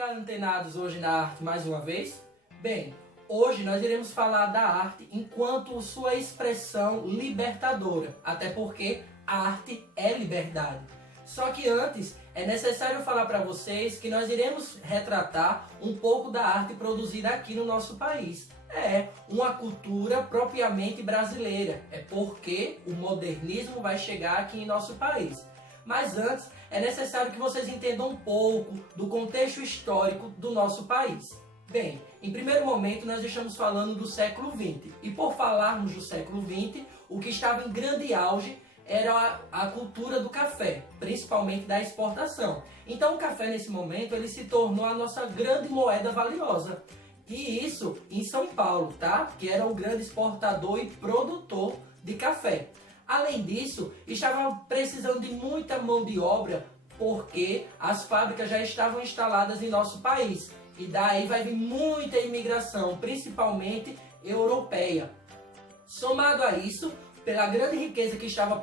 ficar antenados hoje na arte mais uma vez? Bem, hoje nós iremos falar da arte enquanto sua expressão libertadora, até porque a arte é liberdade. Só que antes é necessário falar para vocês que nós iremos retratar um pouco da arte produzida aqui no nosso país. É uma cultura propriamente brasileira, é porque o modernismo vai chegar aqui em nosso país. Mas antes, é necessário que vocês entendam um pouco do contexto histórico do nosso país. Bem, em primeiro momento nós estamos falando do século XX. E por falarmos do século XX, o que estava em grande auge era a cultura do café, principalmente da exportação. Então o café nesse momento ele se tornou a nossa grande moeda valiosa. E isso em São Paulo, tá? Que era o grande exportador e produtor de café. Além disso, estava precisando de muita mão de obra porque as fábricas já estavam instaladas em nosso país. E daí vai vir muita imigração, principalmente europeia. Somado a isso, pela grande riqueza que estava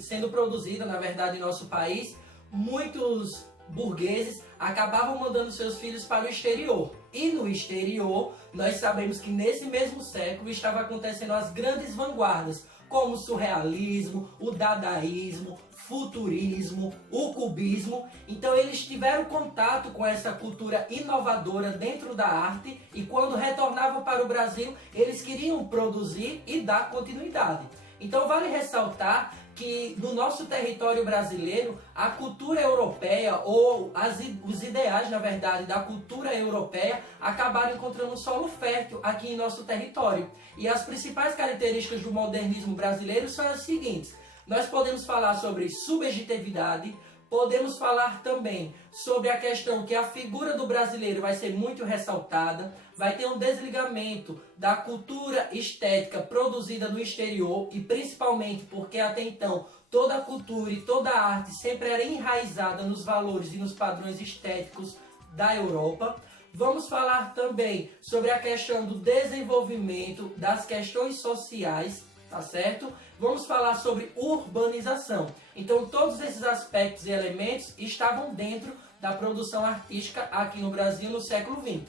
sendo produzida, na verdade, em nosso país, muitos burgueses acabavam mandando seus filhos para o exterior. E no exterior, nós sabemos que nesse mesmo século estava acontecendo as grandes vanguardas, como o surrealismo, o dadaísmo, futurismo, o cubismo. Então eles tiveram contato com essa cultura inovadora dentro da arte e quando retornavam para o Brasil, eles queriam produzir e dar continuidade. Então vale ressaltar que no nosso território brasileiro, a cultura europeia, ou os ideais, na verdade, da cultura europeia, acabaram encontrando um solo fértil aqui em nosso território. E as principais características do modernismo brasileiro são as seguintes. Nós podemos falar sobre subjetividade, podemos falar também sobre a questão que a figura do brasileiro vai ser muito ressaltada, vai ter um desligamento da cultura estética produzida no exterior e principalmente porque até então toda a cultura e toda a arte sempre era enraizada nos valores e nos padrões estéticos da Europa. Vamos falar também sobre a questão do desenvolvimento das questões sociais, tá certo? Vamos falar sobre urbanização. Então todos esses aspectos e elementos estavam dentro da produção artística aqui no Brasil no século XX.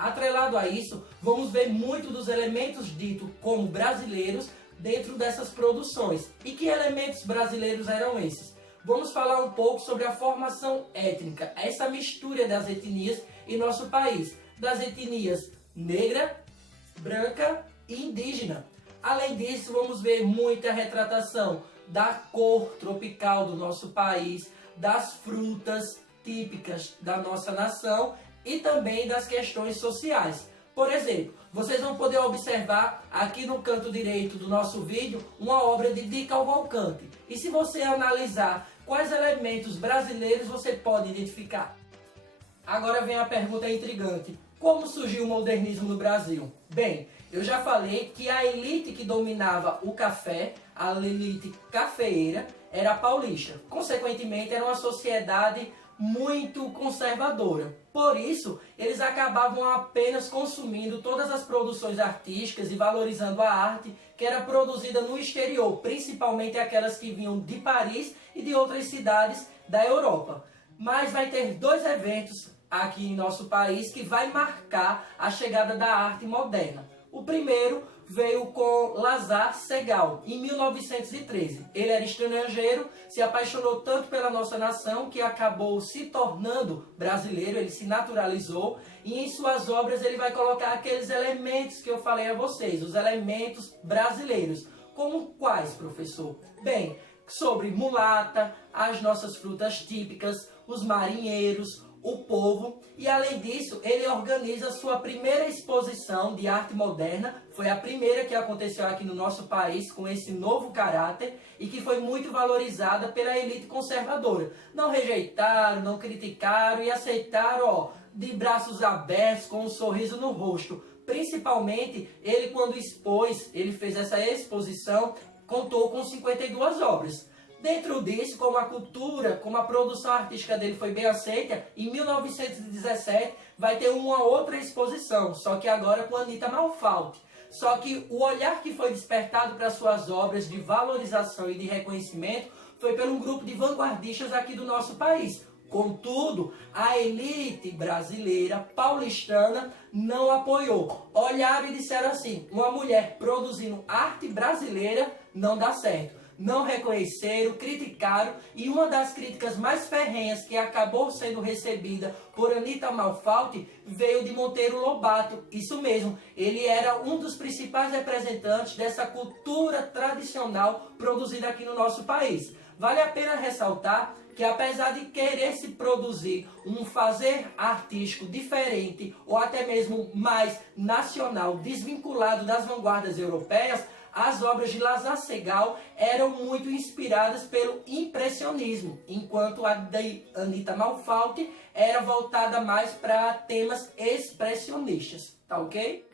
Atrelado a isso, vamos ver muito dos elementos ditos como brasileiros dentro dessas produções. E que elementos brasileiros eram esses? Vamos falar um pouco sobre a formação étnica, essa mistura das etnias em nosso país, das etnias negra, branca e indígena. Além disso, vamos ver muita retratação da cor tropical do nosso país, das frutas típicas da nossa nação e também das questões sociais. Por exemplo, vocês vão poder observar aqui no canto direito do nosso vídeo uma obra de Di Cavalcanti. E se você analisar quais elementos brasileiros você pode identificar? Agora vem a pergunta intrigante. Como surgiu o modernismo no Brasil? Bem, eu já falei que a elite que dominava o café, a elite cafeeira, era a paulista. Consequentemente, era uma sociedade muito conservadora. Por isso, eles acabavam apenas consumindo todas as produções artísticas e valorizando a arte que era produzida no exterior, principalmente aquelas que vinham de Paris e de outras cidades da Europa. Mas vai ter dois eventos aqui em nosso país que vai marcar a chegada da arte moderna. O primeiro veio com Lazar Segal, em 1913. Ele era estrangeiro, se apaixonou tanto pela nossa nação que acabou se tornando brasileiro, ele se naturalizou e em suas obras ele vai colocar aqueles elementos que eu falei a vocês, os elementos brasileiros. Como quais, professor? Bem, sobre mulata, as nossas frutas típicas, os marinheiros, o povo, e além disso ele organiza sua primeira exposição de arte moderna, foi a primeira que aconteceu aqui no nosso país com esse novo caráter e que foi muito valorizada pela elite conservadora. Não rejeitaram, não criticaram e aceitaram de braços abertos com um sorriso no rosto. Principalmente ele quando expôs, ele fez essa exposição, contou com 52 obras. Dentro disso, como a cultura, como a produção artística dele foi bem aceita, em 1917 vai ter uma outra exposição, só que agora com Anita Malfatti. Só que o olhar que foi despertado para suas obras de valorização e de reconhecimento foi por um grupo de vanguardistas aqui do nosso país, Contudo, a elite brasileira, paulistana, não apoiou. Olharam e disseram assim: uma mulher produzindo arte brasileira não dá certo. Não reconheceram, criticaram, e uma das críticas mais ferrenhas que acabou sendo recebida por Anitta Malfatti veio de Monteiro Lobato. Isso mesmo, ele era um dos principais representantes dessa cultura tradicional produzida aqui no nosso país. Vale a pena ressaltar que, apesar de querer se produzir um fazer artístico diferente ou até mesmo mais nacional, desvinculado das vanguardas europeias, as obras de Lázaro Segall eram muito inspiradas pelo impressionismo, enquanto a de Anitta Malfatti era voltada mais para temas expressionistas, tá ok?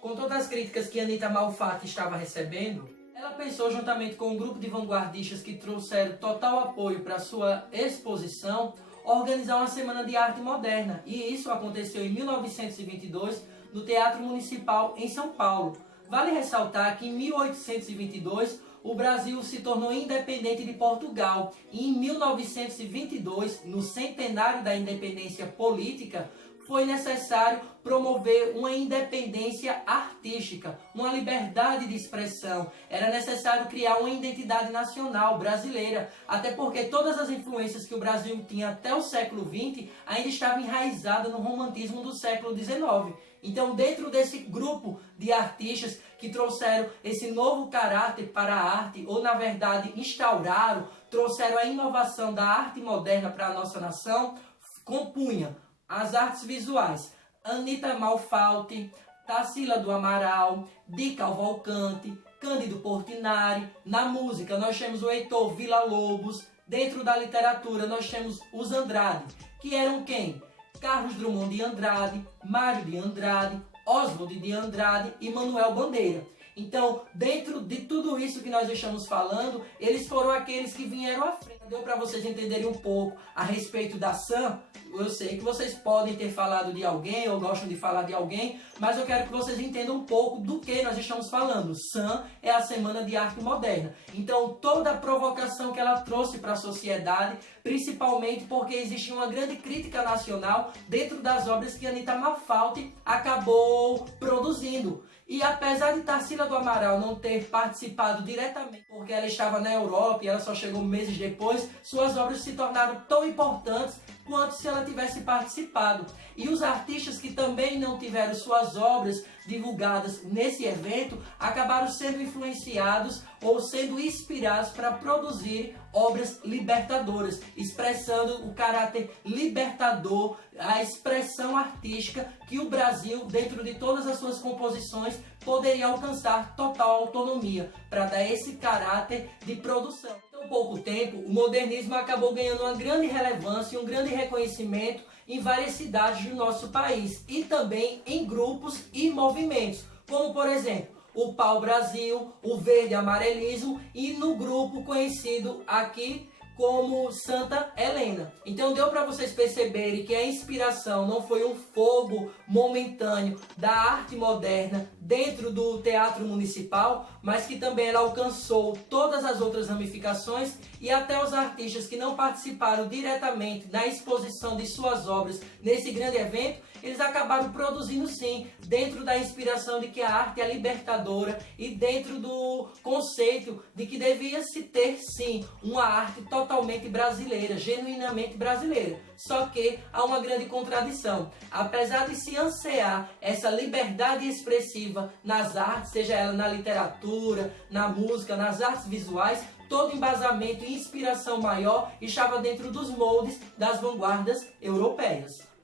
Com todas as críticas que Anitta Malfatti estava recebendo, ela pensou, juntamente com um grupo de vanguardistas que trouxeram total apoio para sua exposição, organizar uma semana de arte moderna, e isso aconteceu em 1922 no Teatro Municipal em São Paulo. Vale ressaltar que em 1822 o Brasil se tornou independente de Portugal e em 1922, no centenário da independência política, foi necessário promover uma independência artística, uma liberdade de expressão. Era necessário criar uma identidade nacional brasileira, até porque todas as influências que o Brasil tinha até o século XX ainda estavam enraizadas no romantismo do século XIX. Então, dentro desse grupo de artistas que trouxeram esse novo caráter para a arte, ou na verdade instauraram, trouxeram a inovação da arte moderna para a nossa nação, compunha as artes visuais: Anitta Malfatti, Tarsila do Amaral, Di Cavalcanti, Cândido Portinari. Na música nós temos o Heitor Villa-Lobos. Dentro da literatura nós temos os Andrade, que eram quem? Carlos Drummond de Andrade, Mário de Andrade, Oswald de Andrade e Manuel Bandeira. Então, dentro de tudo isso que nós estamos falando, eles foram aqueles que vieram à frente. Deu para vocês entenderem um pouco a respeito da Sam? Eu sei que vocês podem ter falado de alguém ou gostam de falar de alguém, mas eu quero que vocês entendam um pouco do que nós estamos falando. Sam é a Semana de Arte Moderna. Então, toda a provocação que ela trouxe para a sociedade, principalmente porque existia uma grande crítica nacional dentro das obras que Anitta Malfatti acabou produzindo. E apesar de Tarsila do Amaral não ter participado diretamente, porque ela estava na Europa e ela só chegou meses depois, suas obras se tornaram tão importantes quanto se ela tivesse participado. E os artistas que também não tiveram suas obras divulgadas nesse evento acabaram sendo influenciados ou sendo inspirados para produzir obras libertadoras, expressando o caráter libertador, a expressão artística que o Brasil, dentro de todas as suas composições, poderia alcançar total autonomia para dar esse caráter de produção. Em tão pouco tempo, o modernismo acabou ganhando uma grande relevância e um grande reconhecimento em várias cidades do nosso país e também em grupos e movimentos, como por exemplo o Pau Brasil, o Verde Amarelismo e no grupo conhecido aqui como Santa Helena. Então deu para vocês perceberem que a inspiração não foi um fogo momentâneo da arte moderna dentro do Teatro Municipal, mas que também ela alcançou todas as outras ramificações e até os artistas que não participaram diretamente na exposição de suas obras nesse grande evento, eles acabaram produzindo sim, dentro da inspiração de que a arte é libertadora e dentro do conceito de que devia se ter sim uma arte totalmente brasileira, genuinamente brasileira. Só que há uma grande contradição. Apesar de se ansiar essa liberdade expressiva nas artes, seja ela na literatura, na música, nas artes visuais, todo embasamento e inspiração maior estava dentro dos moldes das vanguardas europeias.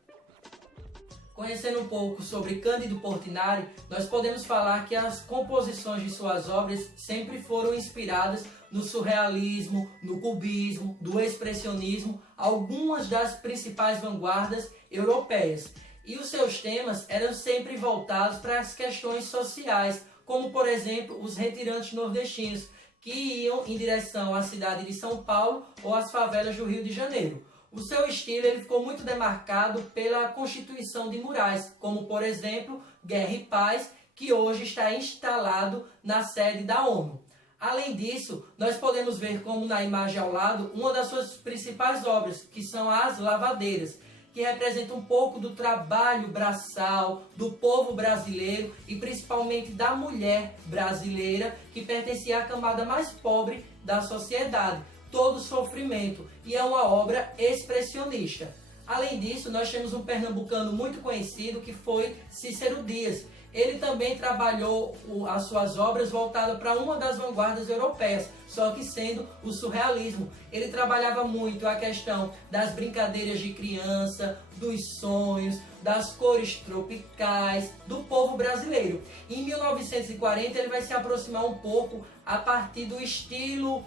Conhecendo um pouco sobre Cândido Portinari, nós podemos falar que as composições de suas obras sempre foram inspiradas no surrealismo, no cubismo, do expressionismo, algumas das principais vanguardas europeias. E os seus temas eram sempre voltados para as questões sociais, como por exemplo os retirantes nordestinos, que iam em direção à cidade de São Paulo ou às favelas do Rio de Janeiro. O seu estilo ele ficou muito demarcado pela constituição de murais, como por exemplo Guerra e Paz, que hoje está instalado na sede da ONU. Além disso, nós podemos ver como na imagem ao lado, uma das suas principais obras, que são as lavadeiras, que representa um pouco do trabalho braçal do povo brasileiro e principalmente da mulher brasileira, que pertencia à camada mais pobre da sociedade. Todo sofrimento, e é uma obra expressionista. Além disso, nós temos um pernambucano muito conhecido que foi Cícero Dias. Ele também trabalhou as suas obras voltadas para uma das vanguardas europeias, só que sendo o surrealismo. Ele trabalhava muito a questão das brincadeiras de criança, dos sonhos, das cores tropicais, do povo brasileiro. Em 1940 ele vai se aproximar um pouco a partir do estilo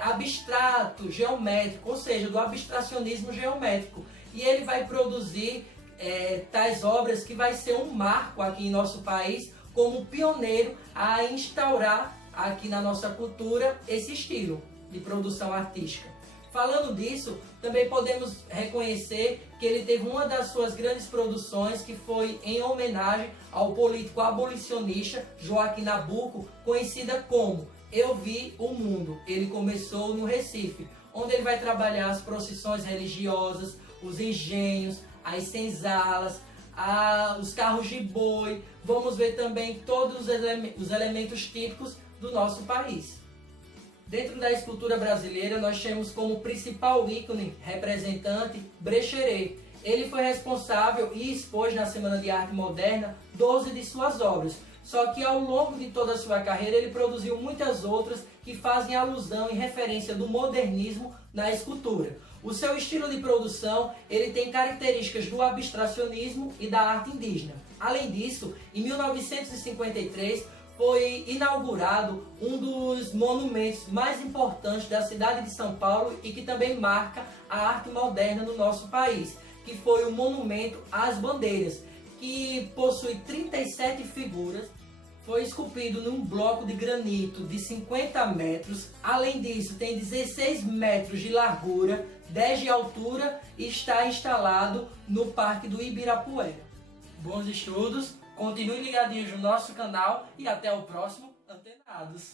abstrato, geométrico, ou seja, do abstracionismo geométrico. E ele vai produzir tais obras que vai ser um marco aqui em nosso país, como pioneiro a instaurar aqui na nossa cultura esse estilo de produção artística. Falando disso, também podemos reconhecer que ele teve uma das suas grandes produções, que foi em homenagem ao político abolicionista Joaquim Nabuco, conhecida como Eu Vi o Mundo. Ele começou no Recife, onde ele vai trabalhar as procissões religiosas, os engenhos, as senzalas, os carros de boi. Vamos ver também todos os elementos típicos do nosso país. Dentro da escultura brasileira, nós temos como principal ícone representante Brecheret. Ele foi responsável e expôs na Semana de Arte Moderna 12 de suas obras. Só que ao longo de toda a sua carreira ele produziu muitas outras que fazem alusão e referência do modernismo na escultura. O seu estilo de produção ele tem características do abstracionismo e da arte indígena. Além disso, em 1953 foi inaugurado um dos monumentos mais importantes da cidade de São Paulo e que também marca a arte moderna no nosso país, que foi o Monumento às Bandeiras, que possui 37 figuras. Foi esculpido num bloco de granito de 50 metros. Além disso, tem 16 metros de largura, 10 de altura e está instalado no Parque do Ibirapuera. Bons estudos, continuem ligadinhos no nosso canal e até o próximo Antenados.